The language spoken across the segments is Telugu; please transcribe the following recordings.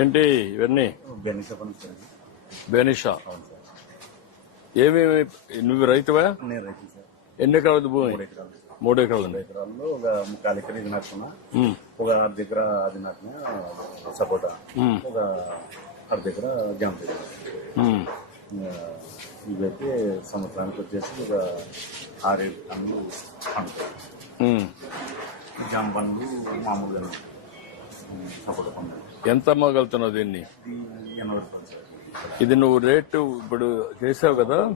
ఏంటి ఇవన్నీ? బెనిష. పని సార్ బెనిషా అవును సార్ ఏమేమి? నువ్వు రైతువా? నేను రైతు సార్ ఎన్ని ఎకరాలు భూమి? మూడు ఎకరాలు మూడు ఎకరాల్లో ఒక ముక్కాలు ఎకరం ఇది నాటుకున్నా ఒక అర్ధ దగ్గర అది నాటిన సపోటా. ఒక అర్ధ దగ్గర జామ ఇవైతే సంవత్సరానికి వచ్చేసి ఒక ఆరేడు టన్నులు పండుతాయి. జామ పండ్లు మామూలుగా ఎంత అమ్మగలుగుతున్నావు దీన్ని? ఇది ఎనభై రూపాయలు సార్ ఇది నువ్వు రేటు ఇప్పుడు చేసావు కదా?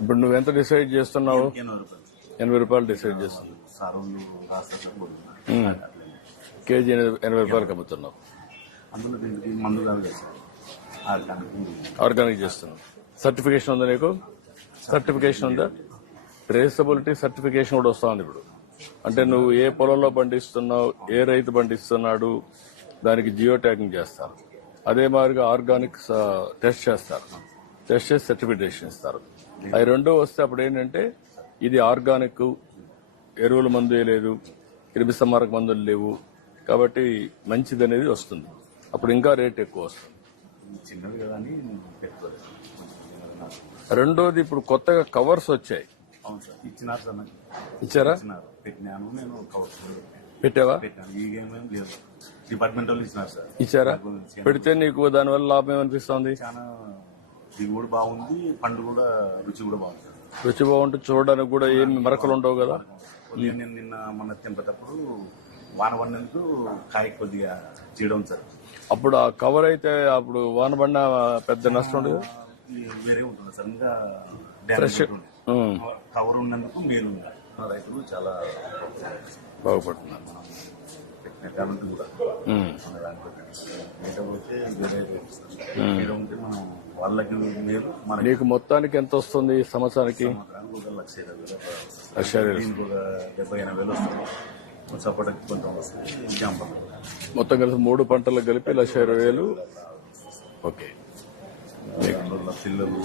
ఇప్పుడు నువ్వు ఎంత డిసైడ్ చేస్తున్నావు? ఎనభై రూపాయలు. డిసైడ్ చేస్తున్నావు. కేజీ ఎనభై- రూపాయలకు అమ్ముతున్నావు. ఆర్గానిక్. చేస్తున్నావు. సర్టిఫికేషన్ ఉందా నీకు? సర్టిఫికేషన్ ఉందా? ట్రేసబిలిటీ సర్టిఫికేషన్ కూడా వస్తుంది ఇప్పుడు. అంటే నువ్వు ఏ పొలంలో పండిస్తున్నావు ఏ రైతు పండిస్తున్నాడు దానికి జియో ట్యాగింగ్ చేస్తారు. అదే మాదిరిగా ఆర్గానిక్ టెస్ట్ చేస్తారు. టెస్ట్ చేసి సర్టిఫికేషన్ ఇస్తారు. అవి రెండో వస్తే అప్పుడు ఏంటంటే ఇది ఆర్గానిక్ ఎరువుల మందు వేయలేదు క్రిమి సంహారక మందులు లేవు కాబట్టి మంచిది అనేది వస్తుంది. అప్పుడు ఇంకా రేట్ ఎక్కువ వస్తుంది. రెండోది ఇప్పుడు కొత్తగా కవర్స్ వచ్చాయి. అవును సార్. ఇచ్చినారు సార్ నాకు. ఇచ్చారా? ఇచ్చినారు. పెట్టినాను. నేను పెట్టావా? పెట్టాను. ఈ గేమ్ ఏం లేదు. డిపార్ట్మెంట్ వాళ్ళు ఇచ్చినారు సార్. ఇచ్చారా? పెడితే నీకు దానివల్ల లాభం ఏమనిపిస్తుంది? చాలా దిగుబడి బాగుంది. పండు కూడా రుచి కూడా బాగుంది సార్. రుచి బాగుంటుంది చూడడానికి కూడా ఏమి మరకలు ఉండవు కదా? ఉదయం నేను నిన్న మన తెంపేటప్పుడు వాన పడినందుకు కాయ కొద్దిగా చేయడం సార్. అప్పుడు ఆ కవర్ అయితే అప్పుడు వాన పడిన పెద్ద నష్టం ఉండదు వేరే ఉంటుంది. సార్ ఇంకా డ్యామేజ్ ఉంటుంది కవర్ ఉన్నందుకు మేలు మన రైతులు చాలా బాగుపడుతున్నారు. కూడా. మన దాంట్లో వేరే. ఇక్కడ ఉంటే మనం వాళ్ళకి మేలు మనకి నీకు మొత్తానికి ఎంత వస్తుంది ఈ సంవత్సరానికి? ఒక లక్ష ఇరవై లక్ష డెబ్బై ఎనభై వేలు వస్తుంది. సపోర్ట్కి కొంచెం వస్తుంది. జాంప మొత్తం కలిసి మూడు పంటలకు కలిపి లక్ష ఇరవై వేలు. ఓకే. పిల్లలు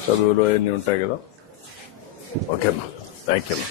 చదువులు అన్నీ ఉంటాయి కదా? ఓకే అమ్మా. థ్యాంక్ యూ అమ్మా.